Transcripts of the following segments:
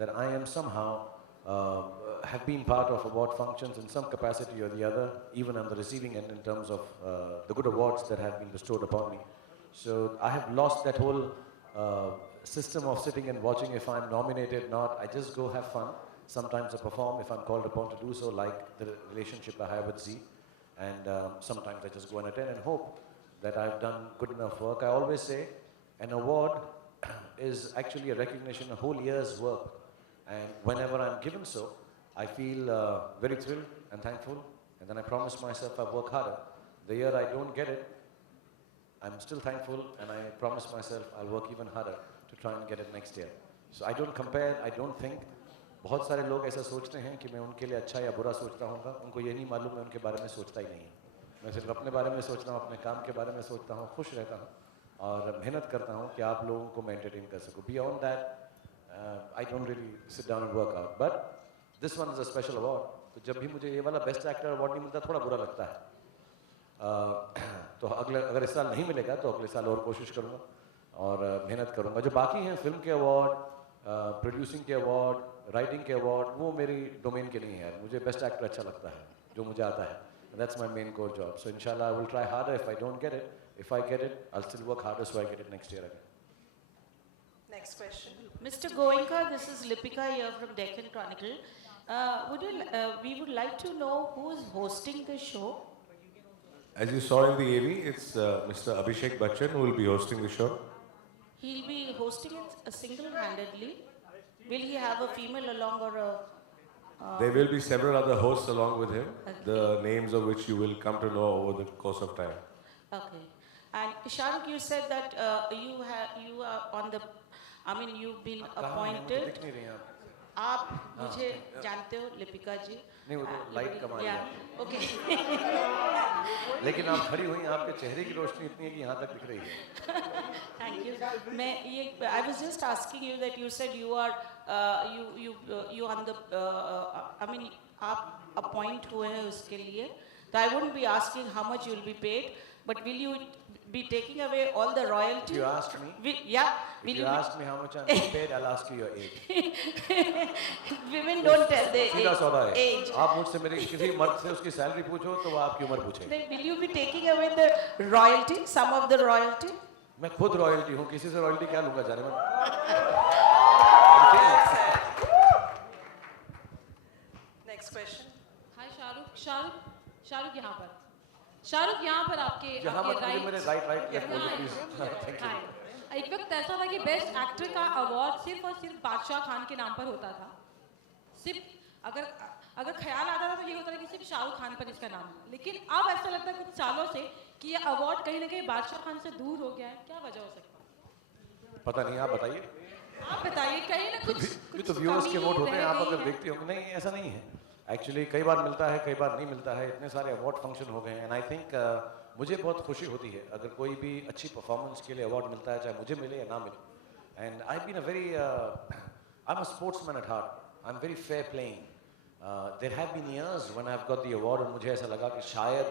that I am somehow have been part of award functions in some capacity or the other, even on the receiving end in terms of the good awards that have been bestowed upon me. So I have lost that whole system of sitting and watching if I'm nominated, not. I just go have fun. Sometimes I perform if I'm called upon to do so, like the relationship I have with Z. And sometimes I just go and attend and hope that I've done good enough work. I always say an award is actually a recognition of a whole year's work. And whenever I'm given so, I feel very thrilled and thankful. And then I promise myself I'll work harder. The year I don't get it, I'm still thankful, and I promise myself I'll work even harder to try and get it next year. So I don't compare, I don't think. बहुत सारे लोग ऐसा सोचते हैं कि मैं उनके लिए अच्छा या बुरा सोचता हूँगा, उनको ये नहीं मालूम मैं उनके बारे में सोचता ही नहीं हूँ। मैं सिर्फ अपने बारे में सोचता हूँ, अपने काम के बारे में सोचता हूँ, खुश रहता हूँ और मेहनत करता हूँ कि आप लोगों को मैं एंटरटेन कर सकूँ। Beyond that, I don't really sit down and work out. But this one is a special award. तो जब भी मुझे ये वाला बेस्ट एक्टर अवार्ड नहीं मिलता, थोड़ा बुरा लगता है। तो अगर इस साल नहीं मिलेगा तो अगले साल और कोशिश करूँगा और मेहनत करूँगा। जो बाकी हैं फिल्म के अवार्ड, प्रोड्यूसिंग के अवार्ड, राइटिंग के अवार्ड, वो मेरी डोमेन के नहीं है। मुझे बेस्ट एक्टर अच्छा लगता है, जो मुझे आता है। That's my main core job. So inshallah I will try harder if I don't get it. If I get it, I'll still work harder so I get it next year again. Next question. Mr. Goenka, this is Lipika here from Deccan Chronicle. We would like to know who is hosting the show. As you saw in the AV, it's Mr. Abhishek Bachchan who will be hosting the show. He'll be hosting it single-handedly. Will he have a female along or a... There will be several other hosts along with him, the names of which you will come to know over the course of time. Okay. And Shahrukh, you said that you are on the... I mean, you've been appointed. आप मुझे जानते हो लिपिका जी? नहीं, वो तो light कमा रही है। ओके। लेकिन आप खड़ी हुई, आपके चेहरे की रोशनी इतनी है कि यहाँ तक दिख रही है। Thank you. I was just asking you that you said you are you on the I mean आप appoint हुए हैं उसके लिए. So I wouldn't be asking how much you will be paid, but will you be taking away all the royalty? You asked me? Yeah. If you ask me how much I'm being paid, I'll ask you your age. Women don't tell their सीधा सौदा है। age. आप मुझसे मेरे किसी मर्द से उसकी सैलरी पूछो तो वो आपकी उम्र पूछे। Then will you be taking away the royalty, some of the royalty? मैं खुद रॉयल्टी हूँ, किसी से रॉयल्टी क्या लूँगा जाने में? Next question. Hi शाहरुख यहाँ पर। शाहरुख यहाँ पर आपके राइट मेरे right left please. Thank you. एक वक्त ऐसा था कि बेस्ट एक्टर का अवार्ड सिर्फ और सिर्फ बादशाह खान के नाम पर होता था। सिर्फ अगर ख्याल आता था तो ये होता था कि सिर्फ शाहरुख खान पर इसका नाम है। लेकिन अब ऐसा लगता है कुछ सालों से कि ये अवार्ड कहीं ना कहीं बादशाह खान से दूर हो गया है। क्या वजह हो सकती है? पता नहीं, आप बताइए। आप बताइए, कहीं ना कुछ तो व्यूअर्स के वोट होते हैं, आप अगर देखते हो। नहीं, ऐसा नहीं है। एक्चुअली कई बार मिलता है, कई बार नहीं मिलता है। इतने सारे अवार्ड फंक्शन हो गए हैं एंड आई थिंक मुझे बहुत खुशी होती है अगर कोई भी अच्छी परफॉर्मेंस के लिए अवार्ड मिलता है, चाहे मुझे मिले या ना मिले। And I been a very I am a sportsman at heart. I am very fair playing. There have been years when I have got the award और मुझे ऐसा लगा कि शायद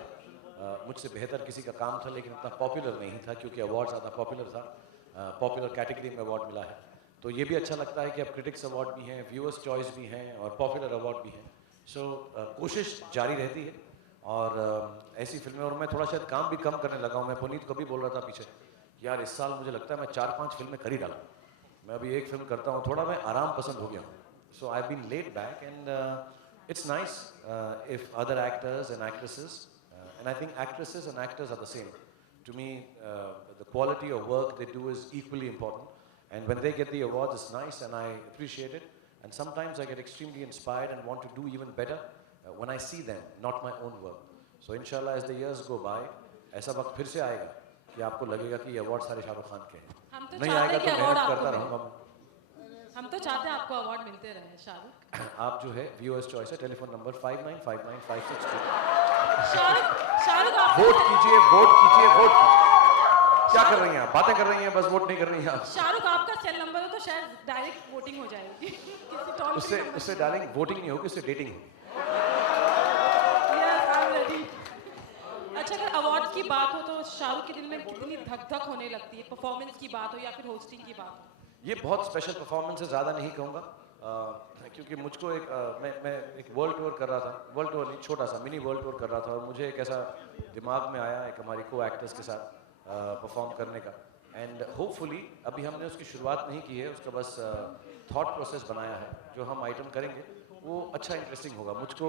मुझसे बेहतर किसी का काम था, लेकिन इतना पॉपुलर नहीं था क्योंकि अवार्ड ज़्यादा पॉपुलर था। पॉपुलर कैटेगरी में अवार्ड मिला है तो ये भी अच्छा लगता है कि अब क्रिटिक्स अवार्ड भी हैं, व्यूअर्स चॉइस भी हैं और पॉपुलर अवार्ड भी हैं। सो कोशिश जारी रहती है और ऐसी फिल्में, और मैं थोड़ा शायद काम भी कम करने लगा हूँ। मैं पुनीत को भी बोल रहा था पीछे, यार इस साल मुझे लगता है मैं 4-5 फिल्में कर ही डाला। मैं अभी एक फिल्म करता हूँ, थोड़ा मैं आराम पसंद हो गया हूँ। So I been led back and it's nice if other actors and actresses and I think actresses and actors are the same to me. The quality of work they do is equally important and when they get the award it's nice and I appreciate it. And sometimes I get extremely inspired and want to do even better when I see them, not my own work. So inshallah as the years go by, ऐसा वक्त फिर से आएगा कि आपको लगेगा कि ये अवार्ड सारे शाहरुख खान के हैं। नहीं आएगा तो मेहनत करता रहूँगा। हम तो चाहते हैं आपको अवार्ड मिलते रहे शाहरुख। आप जो है व्यूअर्स चॉइस है, टेलीफोन नंबर 59599562। शाहरुख आप वोट कीजिए, वोट कीजिए, वोट कीजिए। क्या कर रही हैं आप? बातें कर रही हैं, बस वोट नहीं कर रही हैं आप। शाहरुख आपका सेल नंबर हो तो शायद डायरेक्ट वोटिंग हो जाएगी। किसी टोल उससे डार्लिंग वोटिंग नहीं होगी, उससे डेटिंग होगी। अच्छा, अगर अवार्ड की बात हो तो शाहरुख के दिल में कितनी धक-धक होने लगती है? परफॉर्मेंस की बात हो या फिर होस्टिंग की बात हो? ये बहुत स्पेशल परफॉर्मेंस है, ज़्यादा नहीं कहूँगा। क्योंकि मुझको मैं एक वर्ल्ड टूर कर रहा था, वर्ल्ड टूर नहीं, छोटा सा मिनी वर्ल्ड टूर कर रहा था, और मुझे एक ऐसा दिमाग में आया एक हमारी को एक्टर्स के साथ परफॉर्म करने का। एंड होपफुली अभी हमने उसकी शुरुआत नहीं की है, उसका बस थॉट प्रोसेस बनाया है। जो हम आइटम करेंगे वो अच्छा इंटरेस्टिंग होगा। मुझको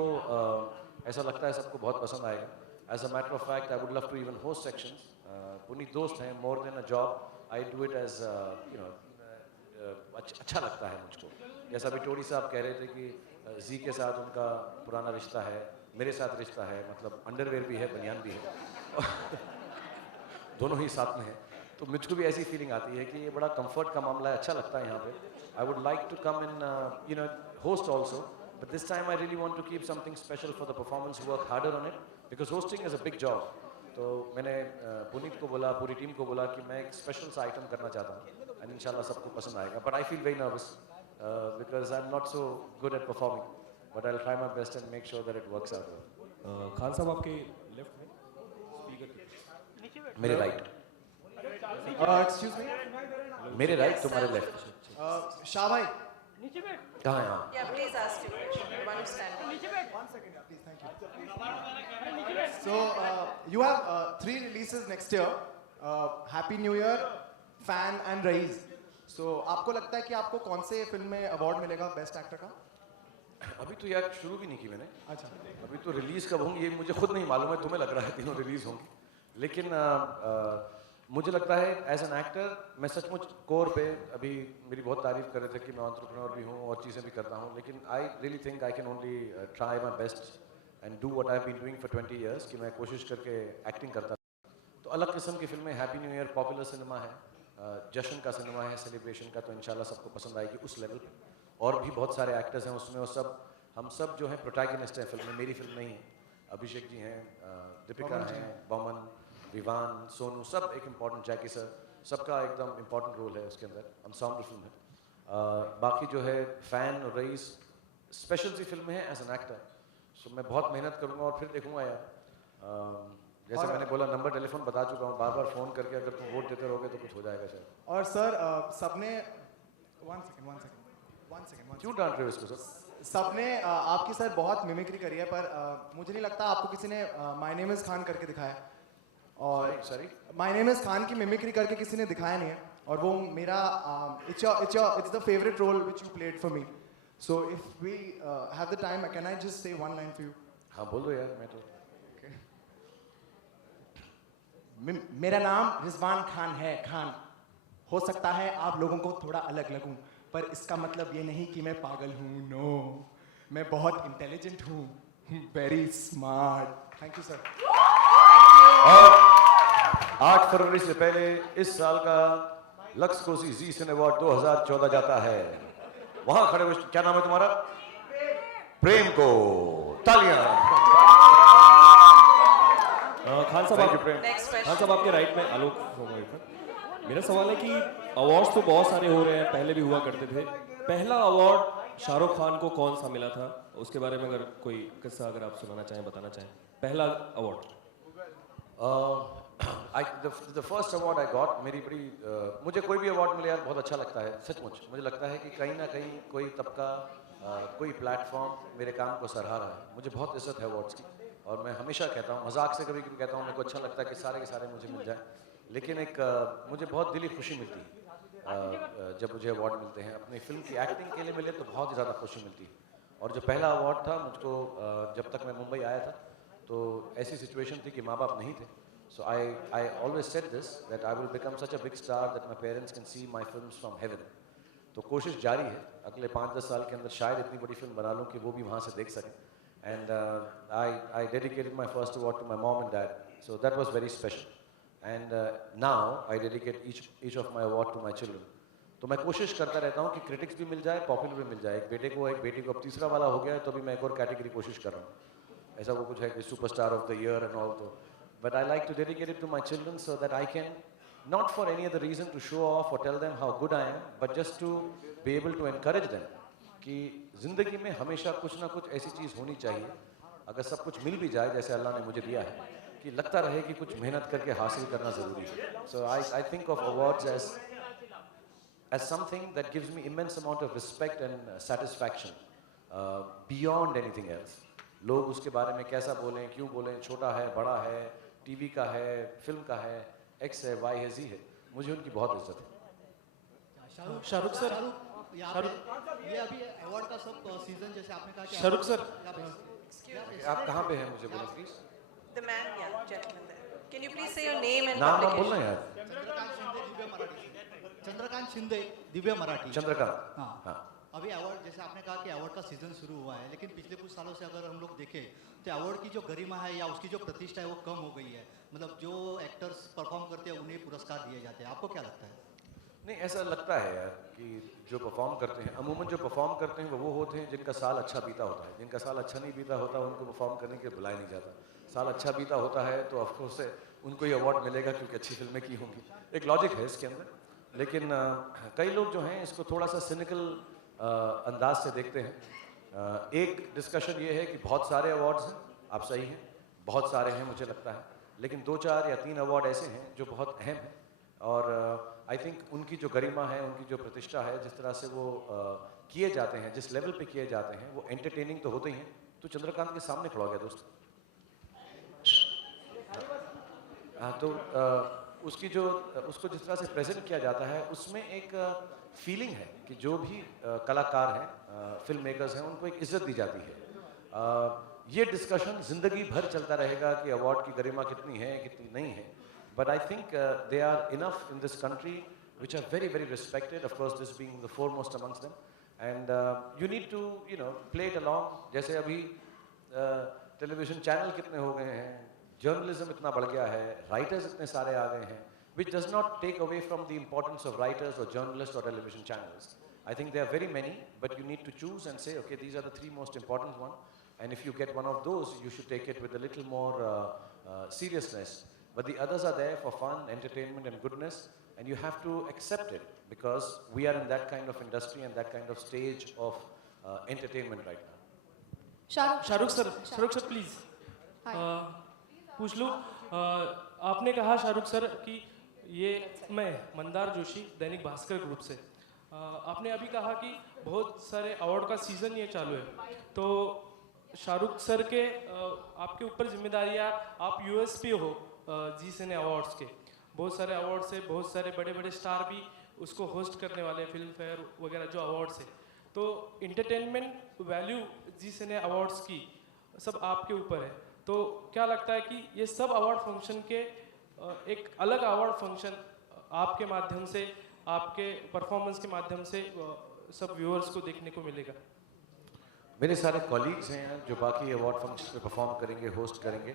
ऐसा लगता है सबको बहुत पसंद आएगा। As a matter of fact I would love to even host sections. Puneet दोस्त हैं, more than a job I do it as you know, अच्छा लगता है मुझको। जैसा अभी टोडी साहब कह रहे थे कि जी के साथ उनका पुराना रिश्ता है, मेरे साथ रिश्ता है, मतलब अंडरवेयर भी है, बनियान भी है दोनों ही साथ में है। तो मुझको भी ऐसी फीलिंग आती है कि ये बड़ा कंफर्ट का मामला है, अच्छा लगता है यहाँ पे। I would like to come in you know host also, but this time I really want to keep something special for the performance, work harder on it, because hosting is a big job. तो मैंने पुनीत को बोला, पूरी team को बोला कि मैं एक स्पेशल सा आइटम करना चाहता हूँ, एंड इंशाल्लाह सबको पसंद आएगा। But I feel very nervous because I am not so good at performing, but I will try my best and make sure that it works out. Khan साहब आपके लेफ्ट में स्पीकर मेरे राइट, एक्सक्यूज मी, मेरे right तुम्हारे left. Shah भाई, कहाँ है यहाँ? Yeah, please ask your question. The one who's standing. 1 second, please, thank you. So, you have 3 releases next year, Happy New Year, Fan and Raees. So, आपको लगता है कि आपको कौन से फिल्म में अवार्ड मिलेगा बेस्ट एक्टर का? अभी तो यार शुरू भी नहीं की मैंने, अच्छा, अभी तो रिलीज कब होंगी ये मुझे खुद नहीं मालूम है। तुम्हें लग रहा है तीनों रिलीज होंगी, लेकिन मुझे लगता है एज एन एक्टर मैं सचमुच कोर पे, अभी मेरी बहुत तारीफ कर रहे थे कि मैं एंटरप्रेन्योर भी हूँ और चीज़ें भी करता हूँ, लेकिन I really think I can only try my best and do what I have been doing for 20 years, कि मैं कोशिश करके एक्टिंग करता। तो अलग किस्म की फिल्में, happy new year popular cinema है, जश्न का सिनेमा है, सेलिब्रेशन का, तो इंशाल्लाह सबको पसंद आएगी उस लेवल पे। और भी बहुत सारे एक्टर्स हैं उसमें, और सब हम सब जो हैं प्रोटैगनिस्ट हैं फिल्म में, मेरी फिल्म नहीं है। अभिषेक जी हैं, दीपिका हैं, बमन, विवान, सोनू, सब एक इम्पॉर्टेंट, जैकी सर, सबका एकदम इम्पॉर्टेंट रोल है उसके अंदर, ensemble फिल्म है। बाकी जो है फैन और रईस स्पेशल सी फिल्म है एज एन एक्टर, सो मैं बहुत मेहनत करूँगा और फिर देखूँगा यार। जैसे मैंने बोला, नंबर टेलीफोन बता चुका हूँ, बार बार फ़ोन करके अगर तुम वोट देते रहोगे तो कुछ हो जाएगा शायद। और सर सबने 1 सेकंड क्यों डांट रहे हो इसको सर? सबने आपकी सर बहुत मिमिक्री करी है, पर मुझे नहीं लगता आपको किसी ने माय नेम इज़ खान करके दिखाया, और sorry, my name is Khan की मिमिक्री करके किसी ने दिखाया नहीं है, और वो मेरा it's the favourite role which you played for me. So if we have the time, can I just say 1 line for you? हाँ बोल दो यार, मैं तो मेरा नाम रिजवान खान है, खान। हो सकता है आप लोगों को थोड़ा अलग लगूं, पर इसका मतलब ये नहीं कि मैं पागल हूँ, नो, मैं बहुत इंटेलिजेंट हूँ, very smart. Thank you sir. और 8 फरवरी से पहले इस साल का लक्स कोसी जी सिने अवार्ड 2014 जाता है। वहां खड़े हुए, क्या नाम है तुम्हारा? प्रेम को तालियां। खान साहब Thank you, आप, प्रेम। Next Khan question. साहब आपके राइट में आलोक सोमवार। मेरा सवाल है कि अवार्ड्स तो बहुत सारे हो रहे हैं, पहले भी हुआ करते थे। पहला अवार्ड शाहरुख खान को कौन सा मिला था, उसके बारे में अगर कोई किस्सा अगर आप सुनाना चाहें, बताना चाहें, पहला award? The first award I got, मेरी बड़ी मुझे कोई भी अवार्ड मिले यार बहुत अच्छा लगता है सचमुच। मुझे लगता है कि कहीं ना कहीं कोई तबका, कोई प्लेटफॉर्म मेरे काम को सराहा रहा है। मुझे बहुत इज्जत है अवार्ड्स की, और मैं हमेशा कहता हूँ, मजाक से कभी कभी कहता हूँ, मेरे को अच्छा लगता है कि सारे के सारे मुझे मिल जाए, लेकिन एक मुझे बहुत दिली खुशी मिलती है जब मुझे अवार्ड मिलते हैं। अपनी फिल्म की एक्टिंग के लिए मिले तो बहुत ज़्यादा खुशी मिलती है। और जो पहला अवार्ड था मुझको, जब तक मैं मुंबई आया था तो ऐसी सिचुएशन थी कि माँ बाप नहीं थे। So I always said this that I will become such a big star that my parents can see my films from heaven. तो कोशिश जारी है, अगले 5-10 साल के अंदर शायद इतनी बड़ी फिल्म बना लूँ कि वो भी वहाँ से देख सकें। And I dedicated my first award to my mom and dad, so that was very special. And now I dedicate each of my award to my children. तो मैं कोशिश करता रहता हूँ कि क्रिटिक्स भी मिल जाए, पॉपुलर भी मिल जाए। एक बेटे को, एक बेटी को, अब तीसरा वाला हो गया है तो अभी मैं एक और कैटेगरी कोशिश कर रहा हूँ। ऐसा वो कुछ है कि superstar of the year and all, तो but I like to dedicate it to my children so that I can not for any other reason to show off और tell them how good I am, but just to be able to encourage them कि ज़िंदगी में हमेशा कुछ ना कुछ ऐसी चीज़ होनी चाहिए, अगर सब कुछ मिल भी जाए जैसे अल्लाह ने मुझे दिया है, कि लगता रहे कि कुछ मेहनत करके हासिल करना ज़रूरी है। So I think of awards as as something that gives me immense amount of respect and satisfaction beyond anything else. लोग उसके बारे में कैसा बोलें, क्यों बोलें, छोटा है, बड़ा है, टीवी का है, फिल्म का है, एक्स है, वाई है, जी है, मुझे उनकी बहुत इज्जत है। शाहरुख सर, यहाँ पे ये अभी अवार्ड का सब सीजन जैसे आपने कहा कि शाहरुख सर, आप कहाँ पे हैं मुझे बोलें please. The man, yeah, gentleman there. Can you please say your name and नाम आप publication? बोलना यार। चंद्रकांत शिंदे दिव्य मराठी। चंद्रकांत। हाँ हाँ। अभी अवार्ड जैसे आपने कहा कि अवार्ड का सीजन शुरू हुआ है, लेकिन पिछले कुछ सालों से अगर हम लोग देखें तो अवार्ड की जो गरिमा है या उसकी जो प्रतिष्ठा है वो कम हो गई है। मतलब जो एक्टर्स परफॉर्म करते हैं उन्हें पुरस्कार दिए जाते हैं, आपको क्या लगता है? नहीं, ऐसा लगता है यार कि जो परफॉर्म करते हैं, अमूमन जो परफॉर्म करते हैं वो होते हैं जिनका साल अच्छा बीता होता है। जिनका साल अच्छा नहीं बीता होता उनको परफॉर्म करने के लिए बुलाया नहीं जाता। साल अच्छा बीता होता है तो ऑफकोर्स उनको ये अवार्ड मिलेगा क्योंकि अच्छी फिल्में की होंगी। एक लॉजिक है इसके अंदर, लेकिन कई लोग जो हैं इसको थोड़ा सा सिनिकल अंदाज से देखते हैं। एक डिस्कशन ये है कि बहुत सारे अवार्ड्स हैं, आप सही हैं, बहुत सारे हैं मुझे लगता है, लेकिन 2, 4 या 3 अवार्ड ऐसे हैं जो बहुत अहम हैं और आई थिंक उनकी जो गरिमा है, उनकी जो प्रतिष्ठा है, जिस तरह से वो किए जाते हैं, जिस लेवल पे किए जाते हैं, वो एंटरटेनिंग तो होते ही हैं। तो चंद्रकांत के सामने खड़ा हो गया दोस्त। हाँ, तो उसको जिस तरह से प्रेजेंट किया जाता है उसमें एक फीलिंग है कि जो भी कलाकार हैं, फिल्म मेकर्स हैं, उनको एक इज्जत दी जाती है। ये डिस्कशन जिंदगी भर चलता रहेगा कि अवार्ड की गरिमा कितनी है, कितनी नहीं है। But I think they are enough in this country which are very, very respected, of course this being the foremost amongst them. And you need to, play it along. जैसे अभी टेलीविजन चैनल कितने हो गए हैं, journalism इतना बढ़ गया है, राइटर्स इतने सारे आ गए हैं, which does not take away from the importance of writers or journalists or television channels. I think there are very many, but you need to choose and say, okay, these are the 3 most important ones. And if you get one of those, you should take it with a little more seriousness. But the others are there for fun, entertainment and goodness, and you have to accept it because we are in that kind of industry and that kind of stage of entertainment right now. Shahrukh sir please पूछ लूँ। आपने कहा Shahrukh sir कि ये मैं Mandar Joshi Dainik Bhaskar group से, आपने अभी कहा कि बहुत सारे अवार्ड का सीजन ये चालू है, तो शाहरुख सर के आपके ऊपर जिम्मेदारियाँ, आप यूएसपी हो जी सिने अवार्ड्स के, बहुत सारे अवार्ड्स है, बहुत सारे बड़े बड़े स्टार भी उसको होस्ट करने वाले, फिल्म फेयर वगैरह जो अवार्ड्स है, तो इंटरटेनमेंट वैल्यू जी सिने अवार्ड्स की सब आपके ऊपर है। तो क्या लगता है कि ये सब अवार्ड फंक्शन के एक अलग अवार्ड फंक्शन आपके माध्यम से, आपके परफॉर्मेंस के माध्यम से सब व्यूअर्स को देखने को मिलेगा? मेरे सारे कॉलीग्स हैं जो बाकी अवार्ड फंक्शन पे परफॉर्म करेंगे, होस्ट करेंगे,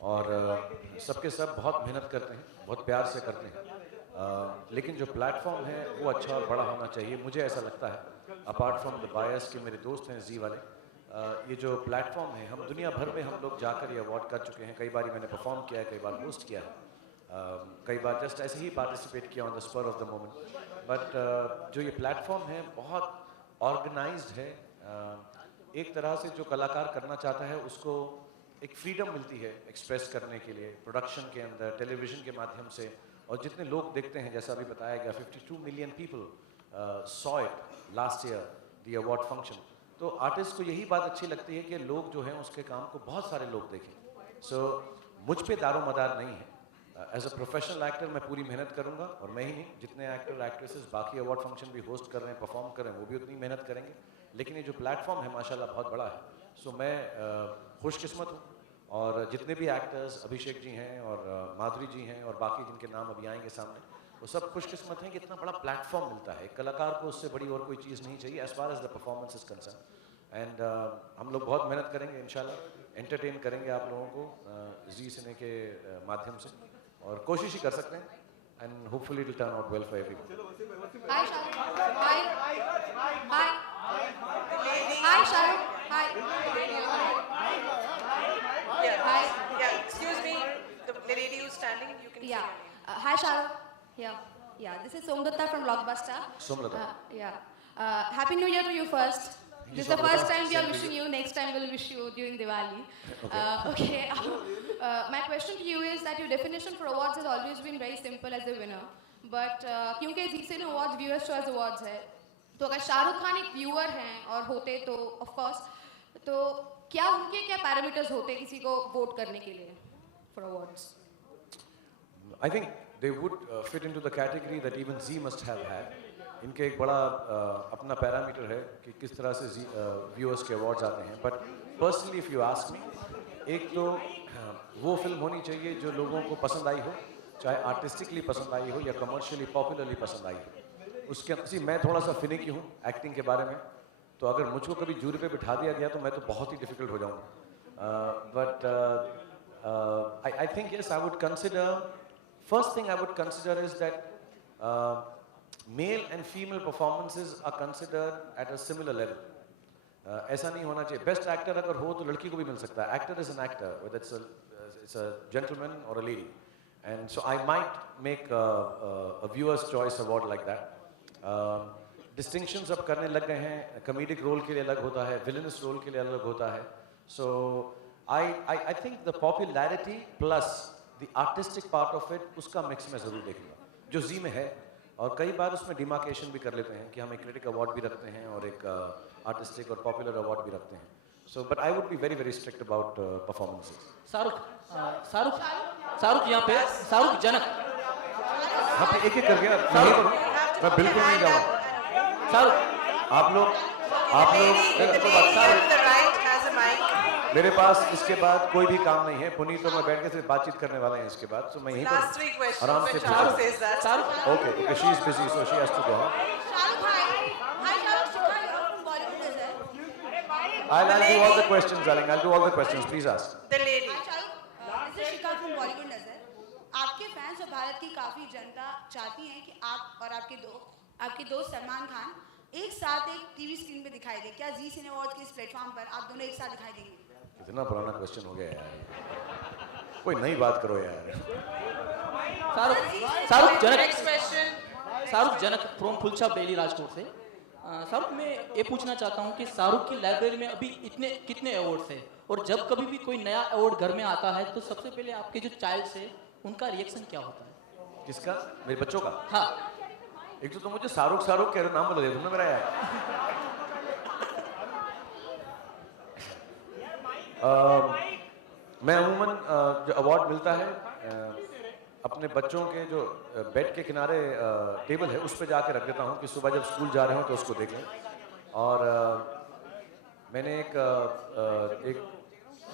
और सबके सब बहुत मेहनत करते हैं, बहुत प्यार से करते हैं, लेकिन जो प्लेटफॉर्म है वो अच्छा और बड़ा होना चाहिए, मुझे ऐसा लगता है। अपार्ट फ्रॉम द बायस के मेरे दोस्त हैं जी वाले, ये जो प्लेटफॉर्म है, हम दुनिया भर में हम लोग जाकर ये अवार्ड कर चुके हैं। कई बार मैंने परफॉर्म किया है, कई बार होस्ट किया है, कई बार जस्ट ऐसे ही पार्टिसिपेट किया on the spur of the moment. But जो ये प्लेटफॉर्म है बहुत ऑर्गेनाइज्ड है। एक तरह से जो कलाकार करना चाहता है उसको एक फ्रीडम मिलती है एक्सप्रेस करने के लिए, प्रोडक्शन के अंदर, टेलीविज़न के माध्यम से, और जितने लोग देखते हैं, जैसा अभी बताया गया 52 million people saw it last year the award function. तो आर्टिस्ट को यही बात अच्छी लगती है कि लोग जो हैं उसके काम को बहुत सारे लोग देखें। सो मुझ पे दारो मदार नहीं है। एज अ प्रोफेशनल एक्टर मैं पूरी मेहनत करूंगा, और मैं ही नहीं, जितने एक्टर एक्ट्रेसेस बाकी अवार्ड फंक्शन भी होस्ट कर रहे हैं, परफॉर्म कर रहे हैं, वो भी उतनी मेहनत करेंगे। लेकिन ये जो प्लेटफॉर्म है माशाल्लाह बहुत बड़ा है। सो मैं खुशकिस्मत हूँ, और जितने भी एक्टर्स, अभिषेक जी हैं और माधुरी जी हैं और बाकी जिनके नाम अभी आएंगे सामने, वो सब खुशकिस्मत हैं कि इतना बड़ा प्लेटफॉर्म मिलता है। एक कलाकार को उससे बड़ी और कोई चीज़ नहीं चाहिए as far as the performance is concern. And हम लोग बहुत मेहनत करेंगे, इंशाल्लाह एंटरटेन करेंगे आप लोगों को जी सिने के माध्यम से, और कोशिश ही कर सकते हैं, and hopefully it will turn out well for everyone. Hi Shahrukh. Hi Shahrukh. Hi. Yeah, excuse me, the lady who's standing, you can say Yeah. your name. Hi Shahrukh. Yeah. This is Somdatta from Blockbuster. Somdatta. Yeah. Happy New Year to you first. This is the Somdatta. first time we are Same to wishing you. you. Next time we'll wish you during Diwali. Okay. Okay. My question to you is that your definition for awards has always been very simple as a winner. But क्योंकि जी सिने awards viewers choice awards है, तो अगर शाहरुख खान एक viewer हैं और होते तो of course, तो क्या उनके क्या पैरामीटर्स होते किसी को वोट करने के लिए for awards? I think they would fit into the category that even Z must have had. इनके एक बड़ा अपना पैरामीटर है कि किस तरह से व्यूअर्स के अवार्ड्स आते हैं. But personally if you ask me, एक तो वो फिल्म होनी चाहिए जो लोगों को पसंद आई हो, चाहे आर्टिस्टिकली पसंद आई हो या कमर्शियली पॉपुलरली पसंद आई हो. उसके मैं थोड़ा सा फिनिकी हूँ एक्टिंग के बारे में, तो अगर मुझको कभी जूरी पे बिठा दिया गया तो मैं तो बहुत ही डिफिकल्ट हो जाऊँगा. But I think yes, I would consider, first thing I would consider is that male and female performances are considered at a similar level. ऐसा नहीं होना चाहिए. Best actor अगर हो तो लड़की को भी मिल सकता है. Actor is an actor, whether it's a gentleman or a lady. And so I might make a viewer's choice award like that. Distinctions अब करने लग गए हैं. Comedic role के लिए अलग होता है, villainous role के लिए अलग होता है. So I think the popularity plus the artistic part of it, उसका मिक्स में ज़रूर देखूंगा जो जी में है. और कई बार उसमें डिमार्केशन भी कर लेते हैं कि हम एक क्रिटिक अवार्ड भी रखते हैं और एक आर्टिस्टिक और पॉपुलर अवार्ड भी रखते हैं. So but I would be very very strict about performances. Shahrukh यहाँ पे, शाहरुख जनक. हाँ, एक एक करके नहीं करूँ, मैं बिल्कुल नहीं जाऊँ. शाहरुख आप लोग मेरे पास इसके बाद कोई भी काम नहीं है. पुनीत और मैं बैठ के सिर्फ बातचीत करने वाले हैं इसके बाद. तो मैं यहीं Last 3 questions. आराम से when Shahrukh says that. Okay, she is busy so she has to go. Shahrukh hi Shahrukh, Shikha, you're from Bollywood as well. I'll do all the questions, darling. I'll do all the questions. Please ask. The lady. Hi Shahrukh, this is Shikha from Bollywood as well. आपके fans और भारत की काफी जनता चाहती हैं कि आप और आपके दोस्त सलमान खान एक साथ एक टीवी स्क्रीन पे दिखाई दें. क्या जी सिने अवार्ड्स के इस प्लेटफॉर्म पर आप दोनों एक साथ दिखाई देंगे? इतना पुराना क्वेश्चन हो गया यार, कोई नई बात करो यार. Shahrukh Janak. Next question. Shahrukh Janak from फुलछा बेली राजकोट से. शाहरुख, मैं ये पूछना चाहता हूँ कि शाहरुख की लाइब्रेरी में अभी कितने अवार्ड्स हैं, और जब कभी भी कोई नया अवार्ड घर में आता है तो सबसे पहले आपके जो चाइल्ड है उनका रिएक्शन क्या होता है? किसका? मेरे बच्चों का? हाँ. एक तो तुम मुझे शाहरुख कह रहे हो, नाम बता दे तुमने मेरा यार. मैं अमूमन जो अवार्ड मिलता है अपने बच्चों के जो बेड के किनारे टेबल है उस पर जाके रख देता हूँ कि सुबह जब स्कूल जा रहे हो तो उसको देख लें. और मैंने एक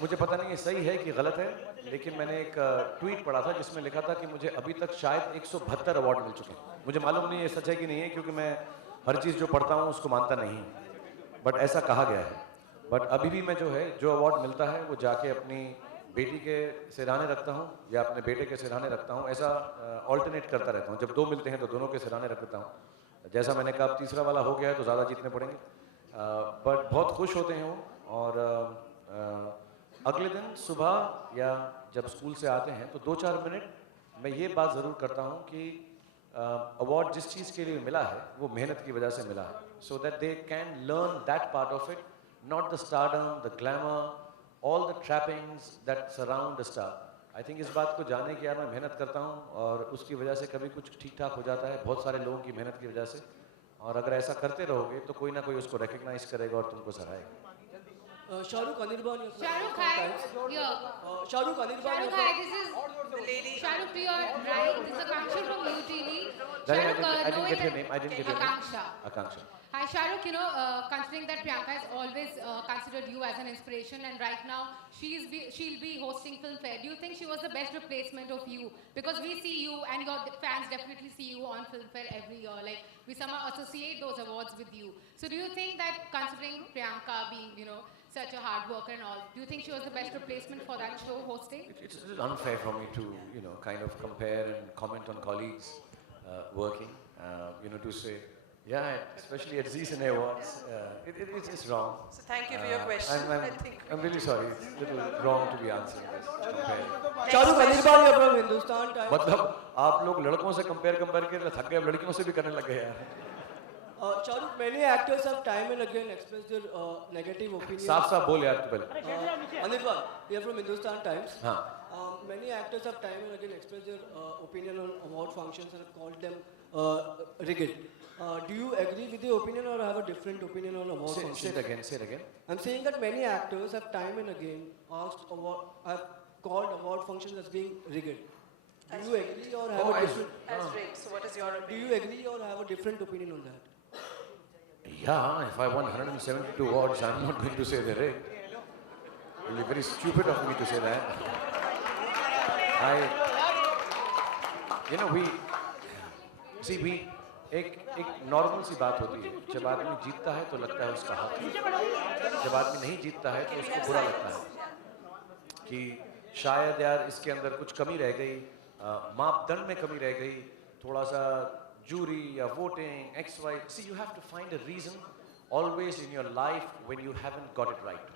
मुझे पता नहीं ये सही है कि गलत है, लेकिन मैंने एक ट्वीट पढ़ा था जिसमें लिखा था कि मुझे अभी तक शायद 172 अवार्ड मिल चुके हैं. मुझे मालूम नहीं ये सच है कि नहीं है, क्योंकि मैं हर चीज़ जो पढ़ता हूँ उसको मानता नहीं, बट ऐसा कहा गया है. बट अभी भी मैं जो अवार्ड मिलता है वो जाके अपनी बेटी के सिरहाने रखता हूँ या अपने बेटे के सिरहाने रखता हूँ. ऐसा ऑल्टरनेट करता रहता हूँ. जब 2 मिलते हैं तो दोनों के सिरहाने रख देता हूँ. जैसा मैंने कहा, अब तीसरा वाला हो गया है तो ज़्यादा जीतने पड़ेंगे. बट बहुत खुश होते हैं वो. और अगले दिन सुबह या जब स्कूल से आते हैं तो 2-4 मिनट मैं ये बात ज़रूर करता हूँ कि अवार्ड जिस चीज़ के लिए मिला है वो मेहनत की वजह से मिला है. So that they can learn that part of it, not the stardom, the glamour, all the trappings that surround a star. I think इस बात को जानने की यार मैं मेहनत करता हूँ और उसकी वजह से कभी कुछ ठीक ठाक हो जाता है, बहुत सारे लोगों की मेहनत की वजह से. और अगर ऐसा करते रहोगे तो कोई ना कोई उसको रिकग्नाइज करेगा और तुमको सराहेगा. Shahrukh Anirban. Shahrukh hi, yeah. Shahrukh Anirban. Shahrukh hi, this is The lady. Shahrukh to your right. This is Akanksha from UTV. Darling, Shahrukh, I didn't knowing get your that- name. I didn't get your name. Akanksha. Akanksha. Hi Shahrukh, considering that Priyanka has always considered you as an inspiration, and right now she'll be hosting Filmfare. Do you think she was the best replacement of you? Because we see you and your fans definitely see you on Filmfare every year. Like we somehow associate those awards with you. So do you think that considering Priyanka being such a hard worker and all, do you think she was the best replacement for that show hosting? It's unfair for me to kind of compare and comment on colleagues working. To say. Yeah, especially at Zee Cine Awards, it's wrong. So thank you for your question. I'm really sorry. It's a little wrong to be answering this. Comparing. Shahrukh Anirban from Hindustan times. मतलब आप लोग लड़कों से compare के थक गए, अब लड़कियों से भी करने लग गए यार. Shahrukh, many actors have time and again expressed their negative opinions. साफ साफ बोल यार तू पहले. Anirban, here from Hindustan Times. हाँ. Many actors have time and again expressed their opinion on award functions and have called them rigged. Do you agree with the opinion or have a different opinion on award functions? Say it again. Say it again. I'm saying that many actors have time and again have called award functions as being rigged. Do you agree or have a different? As rigged. So what is your Do opinion? you agree or have a different opinion on that? Yeah, if I won 172 awards, I'm not going to say they're rigged. It will be very stupid of me to say that. एक normal सी बात होती है. जब आदमी जीतता है तो लगता है उसका हक है. जब आदमी नहीं जीतता है तो उसको बुरा लगता है कि शायद यार इसके अंदर कुछ कमी रह गई, मापदंड में कमी रह गई, थोड़ा सा jury or voting, X, Y. See, you have to find a reason always in your life when you haven't got it right.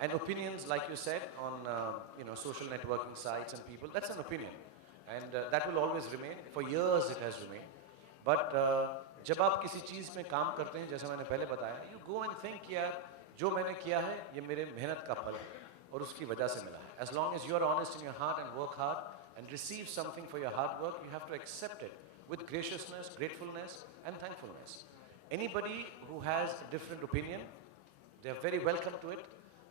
And opinions, like you said, on social networking sites and people, that's an opinion. And that will always remain. For years it has remained. But जब आप किसी चीज़ में काम करते हैं, जैसा मैंने पहले बताया, you go and think यार जो मैंने किया है ये मेरे मेहनत का फल है और उसकी वजह से मिला है. As long as you are honest in your heart and work hard and receive something for your hard work, you have to accept it with graciousness, gratefulness and thankfulness. Anybody who has a different opinion, they are very welcome to it.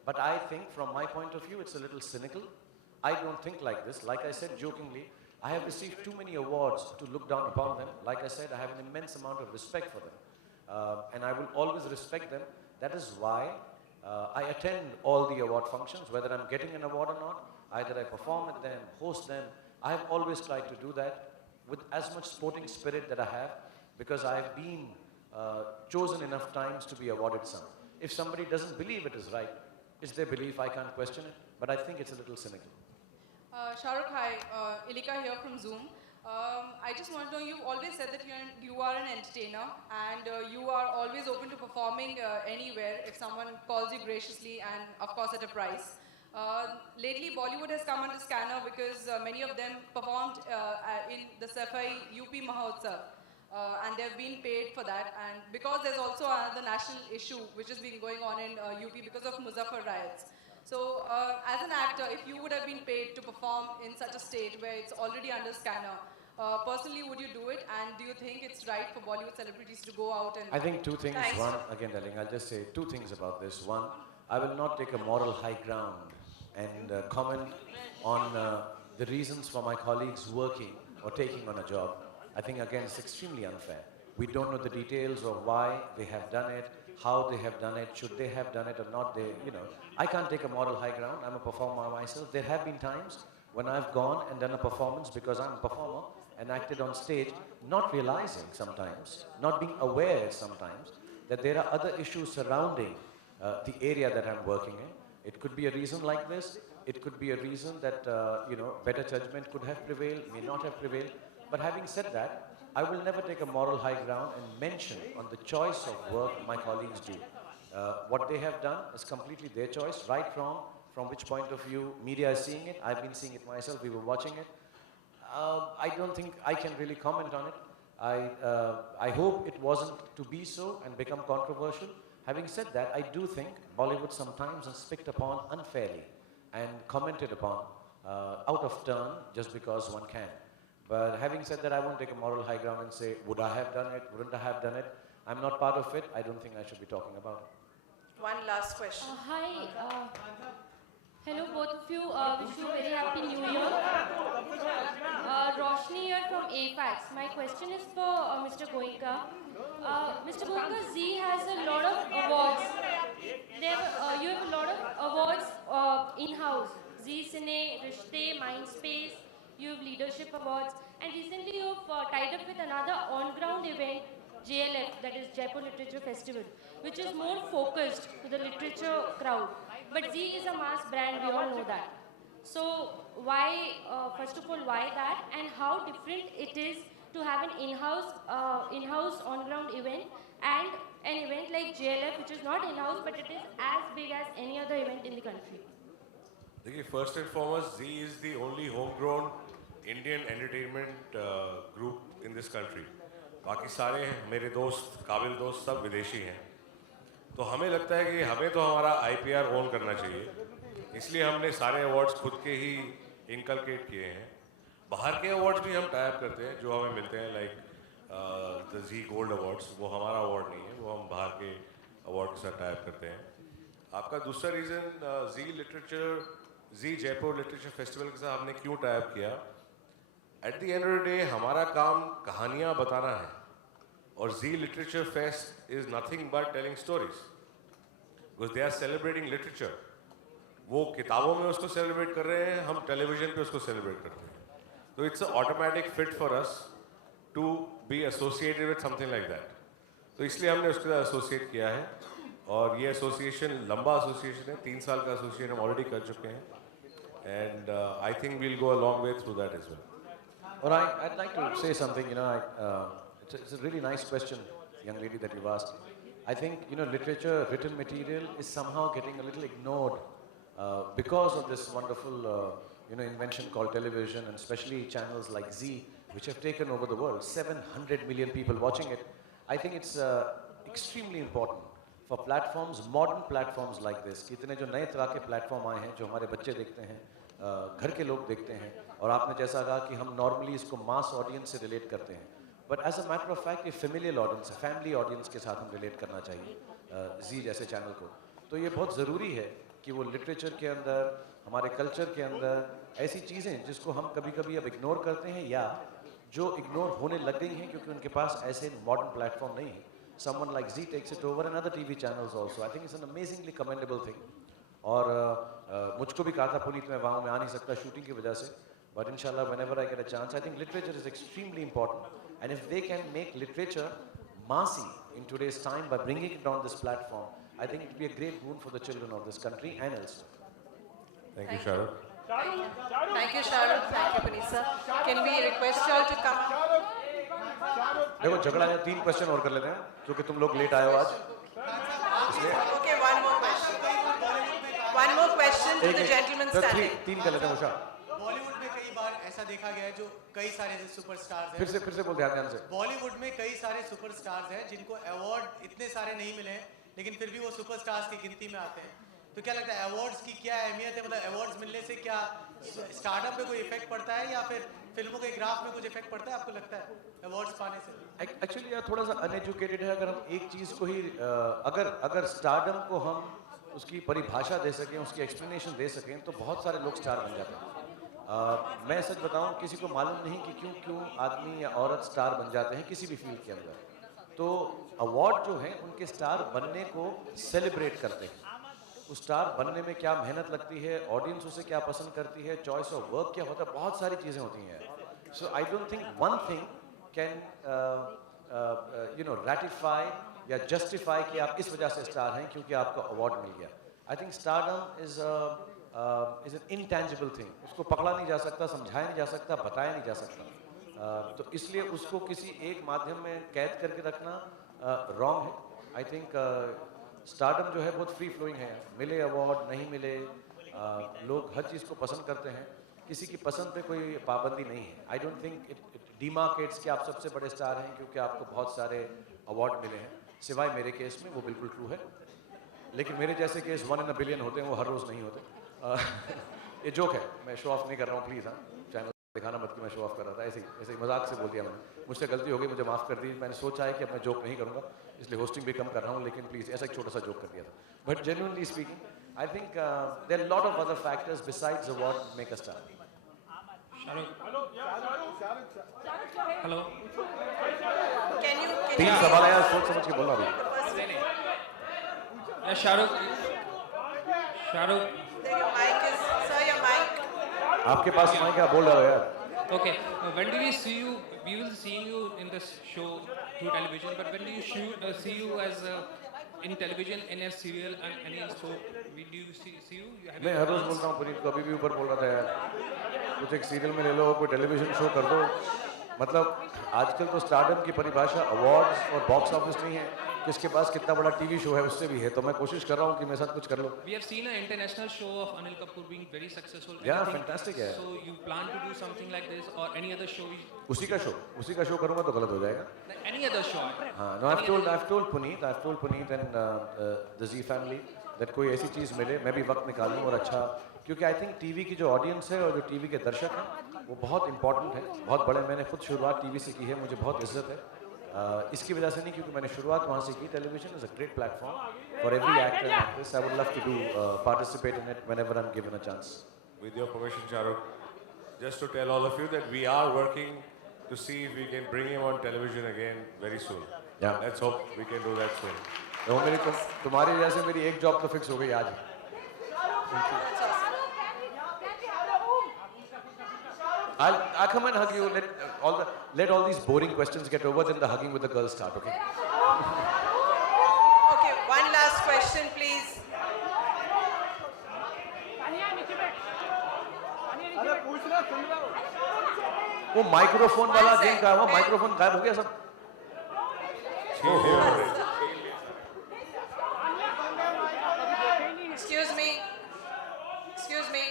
But I think from my point of view, it's a little cynical. I don't think like this. Like I said jokingly, I have received too many awards to look down upon them. Like I said, I have an immense amount of respect for them. And I will always respect them. That is why I attend all the award functions, whether I'm getting an award or not. Either I perform at them, host them. I have always tried to do that with as much sporting spirit that I have, because I have been chosen enough times to be awarded some. If somebody doesn't believe it is right, it's their belief, I can't question it, but I think it's a little cynical. Shahrukh, hi. Ilika here from Zoom. I just want to know, you've always said that you are an entertainer and you are always open to performing anywhere if someone calls you graciously and of course at a price. Lately, Bollywood has come under scanner because many of them performed in the Safai UP Mahotsav and they've been paid for that, and because there's also another national issue which has been going on in UP because of Muzaffar riots. So, as an actor, if you would have been paid to perform in such a state where it's already under scanner, personally, would you do it? And do you think it's right for Bollywood celebrities to go out and... I think two things. Thanks. One, again, darling, I'll just say two things about this. One, I will not take a moral high ground and comment on the reasons for my colleagues working or taking on a job. I think, again, it's extremely unfair. We don't know the details of why they have done it, how they have done it, should they have done it or not. I can't take a moral high ground. I'm a performer myself. There have been times when I've gone and done a performance because I'm a performer and acted on stage, not realizing sometimes, not being aware sometimes, that there are other issues surrounding the area that I'm working in. It could be a reason like this. It could be a reason that, better judgment could have prevailed, may not have prevailed. But having said that, I will never take a moral high ground and mention on the choice of work my colleagues do. What they have done is completely their choice, right from which point of view media is seeing it. I've been seeing it myself, we were watching it. I don't think I can really comment on it. I hope it wasn't to be so and become controversial. Having said that, I do think Bollywood sometimes is picked upon unfairly and commented upon out of turn just because one can. But having said that, I won't take a moral high ground and say, would I have done it, wouldn't I have done it? I'm not part of it. I don't think I should be talking about it. One last question. Hi. Hello, both of you. Wish you a very happy new year. Roshni here from AFAX. My question is for Mr. Goenka. Mr. Goenka, Z has a lot of awards. You have a lot of awards in-house. Z Cine, Rishte, Mindspace. You have leadership awards. And recently you have tied up with another on-ground event, JLF, that is Jaipur Literature Festival, which is more focused to the literature crowd. But Z is a mass brand, we all know that. So why, first of all, why that, and how different it is to have an in-house on-ground event and an event like JLF, which is not in-house, but it is as big as any other event in the country. First and foremost, Z is the only homegrown Indian entertainment group in this country. बाकी सारे मेरे दोस्त, काबिल दोस्त सब विदेशी हैं। तो हमें लगता है कि हमें तो हमारा IPR ओन करना चाहिए, इसलिए हमने सारे अवार्ड्स खुद के ही इनकलकेट किए हैं। बाहर के अवार्ड्स भी हम टाइप करते हैं जो हमें मिलते हैं, like the Zee gold awards, वो हमारा अवार्ड नहीं है, वो हम बाहर के अवार्ड के साथ टाइप करते हैं। आपका दूसरा reason Zee Jaipur literature festival के साथ हमने क्यों टाइप किया, at the end of the day हमारा काम कहानियाँ बताना है, और Zee literature fest is nothing but telling stories, because they are celebrating literature. वो किताबों में उसको सेलिब्रेट कर रहे हैं, हम टेलीविजन पे उसको सेलिब्रेट करते हैं। तो it's a automatic fit for us to be associated with something like that. तो इसलिए हमने उसके साथ एसोसिएट किया है, और ये एसोसिएशन लंबा एसोसिएशन है, 3 साल का एसोसिएशन हम ऑलरेडी कर चुके हैं, and I think we'll go a long way through that as well. Well, I'd like to say something, it's a really nice question, young lady, that you've asked. I think, literature, written material is somehow getting a little ignored because of this wonderful, invention called television, and especially channels like Z, which have taken over the world. 700 million people watching it. I think it's extremely important for platforms, modern platforms like this, कि इतने जो नए तरह के platform आए हैं जो हमारे बच्चे देखते हैं, घर के लोग देखते हैं, और आपने जैसा कहा कि हम नॉर्मली इसको मास ऑडियंस से रिलेट करते हैं, but as a matter of fact ये फेमिलियल ऑडियंस है, फैमिली ऑडियंस के साथ हम रिलेट करना चाहिए जी जैसे चैनल को। तो ये बहुत ज़रूरी है कि वो लिटरेचर के अंदर, हमारे कल्चर के अंदर ऐसी चीज़ें जिसको हम कभी कभी अब इग्नोर करते हैं, या जो इग्नोर होने लग गई हैं क्योंकि उनके पास ऐसे मॉडर्न प्लेटफॉर्म नहीं है। Someone like Z takes it over, and other TV channels also. I think it's an amazingly commendable thing. और मुझको भी कहा था पुनीत, मैं वहाँ में आ नहीं सकता शूटिंग की वजह से, but inshallah whenever I get a chance, I think literature is extremely important, and if they can make literature massy in today's time by bringing it on this platform, I think it will be a great boon for the children of this country and elsewhere. Thank you, Shahrukh. Thank you, Shahrukh. Thank you, Puneet sir. Can we request you all to come? देखो झगड़ा है, 3 question और कर लेते हैं क्योंकि तुम लोग लेट आए हो आज, इसलिए Okay, one more question. One more question to the gentleman standing. 3 कर लेते हैं उषा। बॉलीवुड में कई बार ऐसा देखा गया है, जो कई सारे सुपरस्टार्स हैं, फिर से बोल ध्यान से। बॉलीवुड में कई सारे सुपरस्टार्स हैं जिनको अवार्ड इतने सारे नहीं मिले हैं, लेकिन फिर भी वो सुपरस्टार्स की गिनती में आते हैं। तो क्या लगता है अवार्ड्स की क्या अहमियत है? मतलब अवार्ड्स मिलने से क्या स्टार्टअप पे कोई इफेक्ट पड़ता है, या फिर फिल्मों के ग्राफ में कुछ इफेक्ट पड़ता है आपको लगता है अवार्ड्स पाने से? एक्चुअली यार थोड़ा सा अनएजुकेटेड है। अगर हम एक चीज़ को ही अगर स्टारडम को हम उसकी परिभाषा दे सकें, उसकी एक्सप्लेनेशन दे सकें, तो बहुत सारे लोग स्टार बन जाते हैं। मैं सच बताऊं, किसी को मालूम नहीं कि क्यों आदमी या औरत स्टार बन जाते हैं किसी भी फील्ड के अंदर। तो अवार्ड जो हैं उनके स्टार बनने को सेलिब्रेट करते हैं। उस स्टार बनने में क्या मेहनत लगती है, ऑडियंस उसे क्या पसंद करती है, चॉइस ऑफ वर्क क्या होता है, बहुत सारी चीज़ें होती हैं। So I don't think one thing can ratify या जस्टिफाई कि आप इस वजह से स्टार हैं क्योंकि आपको अवार्ड मिल गया। I think stardom is an intangible thing, उसको पकड़ा नहीं जा सकता, समझाया नहीं जा सकता, बताया नहीं जा सकता। तो इसलिए उसको किसी एक माध्यम में कैद करके रखना रॉन्ग है। आई थिंक स्टारडम जो है बहुत फ्री फ्लोइंग है, मिले अवार्ड नहीं मिले, लोग हर चीज़ को पसंद करते हैं, किसी की पसंद पे कोई पाबंदी नहीं है। आई डोंट थिंक इट डिमार्केट्स कि आप सबसे बड़े स्टार हैं क्योंकि आपको बहुत सारे अवार्ड मिले हैं, सिवाय मेरे केस में वो बिल्कुल ट्रू है। लेकिन मेरे जैसे केस 1 in a billion होते हैं, वो हर रोज़ नहीं होते। ये जोक है, मैं शो ऑफ नहीं कर रहा हूँ, प्लीज़। हाँ, चैनल दिखाना मत कि मैं शो ऑफ कर रहा था, ऐसे ही मजाक से बोल दिया मैंने, मुझसे गलती हो गई, मुझे माफ़ कर दी। मैंने सोचा है कि अब मैं जोक नहीं करूँगा, इसलिए होस्टिंग भी कम कर रहा हूँ, लेकिन प्लीज़ ऐसा एक छोटा सा जोक कर दिया था। But genuinely speaking, I think there are lot of other factors besides award make a star. Hello, तीन सवाल है यार, सोच समझ के बोलना भी। शाहरुख, आपके पास माइक है, आप बोल रहे हो यार। Okay, when do we see you? We will see you in this show through television, but when do you see you as in television, in a serial and any show? Will you see you? मैं हर रोज बोलता हूँ पुनीत को, अभी भी ऊपर बोल रहा था यार, कुछ एक सीरियल में ले लो, कोई टेलीविजन शो कर दो। मतलब आजकल तो स्टारडम की परिभाषा अवार्ड्स और बॉक्स ऑफिस नहीं है, किसके पास कितना बड़ा टीवी शो है उससे भी है, तो मैं कोशिश कर रहा हूँ कि मेरे साथ कुछ कर लो। We have seen an international show of Anil Kapoor being very successful. Yeah, Anything- fantastic है। So you plan to do something like this or any other show? उसी का शो करूँगा तो गलत हो जाएगा। Any other show? हाँ, no, I've told Puneet and the Z family that कोई ऐसी चीज़ मिले मैं भी वक्त निकालूँ और अच्छा, क्योंकि आई थिंक टीवी की जो ऑडियंस है और जो टीवी के दर्शक हैं वो बहुत इंपॉर्टेंट है, बहुत बड़े। मैंने खुद शुरुआत टीवी से की है, मुझे बहुत इज्जत है। इसकी वजह से नहीं, क्योंकि मैंने शुरुआत वहाँ से की। Television is a great platform for every actor and actress. I would love to do participate in it whenever I am given a chance. With your permission, Shahrukh, just to tell all of you that we are working to see if we can bring him on television again very soon. Yeah. Let's hope we can do that soon. तो मेरी तुम्हारी वजह से मेरी एक job तो fix हो गई आज। I'll come and hug you. Let all these boring questions get over, then the hugging with the girls start, okay? Okay, one last question, please. वो माइक्रोफोन वाला गेम का, वो माइक्रोफोन गायब हो गया सब। Excuse me. Excuse me.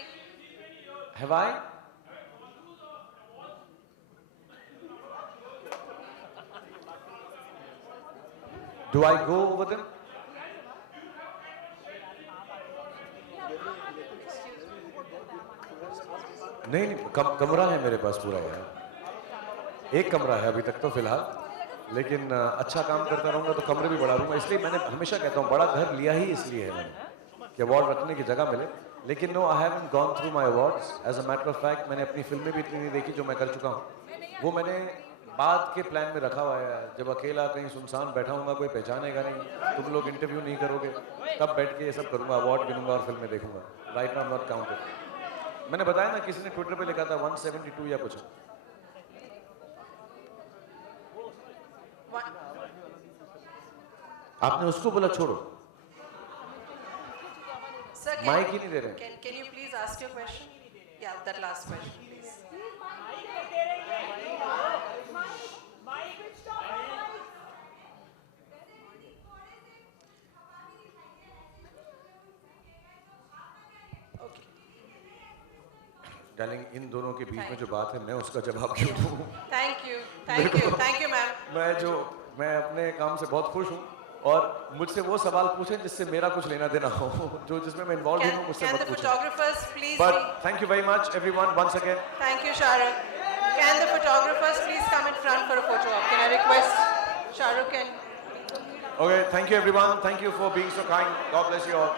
Have I? Do I go over them? नहीं नहीं, कमरा है मेरे पास पूरा यार। एक कमरा है अभी तक तो फिलहाल, लेकिन अच्छा काम करता रहूँगा तो कमरे भी बढ़ा दूंगा। इसलिए मैंने हमेशा कहता हूँ बड़ा घर लिया ही इसलिए है मैंने कि अवार्ड रखने की जगह मिले। लेकिन no, I haven't gone through my awards. As a matter of fact मैंने अपनी फिल्में भी इतनी नहीं देखी जो मैं कर चुका हूँ। वो मैंने बाद के प्लान में रखा हुआ है। जब अकेला कहीं सुनसान बैठा हूँगा, कोई पहचानेगा नहीं, तुम लोग इंटरव्यू नहीं करोगे, तब बैठ के ये सब करूँगा, अवार्ड गिनूंगा और फिल्में देखूंगा। Right now not counted. मैंने बताया ना, किसी ने ट्विटर पे लिखा था 172 या कुछ। आपने उसको बोला छोड़ो, Sir, माइक ही नहीं दे रहे। Can you please ask your question? Yeah, that last question, please. Darling, इन दोनों के बीच में जो बात है, मैं उसका जवाब क्यों दूं? Thank you, ma'am. मैं अपने काम से बहुत खुश हूँ और मुझसे वो सवाल पूछें जिससे मेरा कुछ लेना देना हो, जो जिसमें मैं इन्वॉल्व हूँ मुझसे Can मत the पूछें। photographers please? But thank you very much everyone once again. Thank you, Shahrukh. Can the photographers please come in front for a photo op? Can I request Shahrukh and? Okay, thank you everyone. Thank you for being so kind. God bless you all.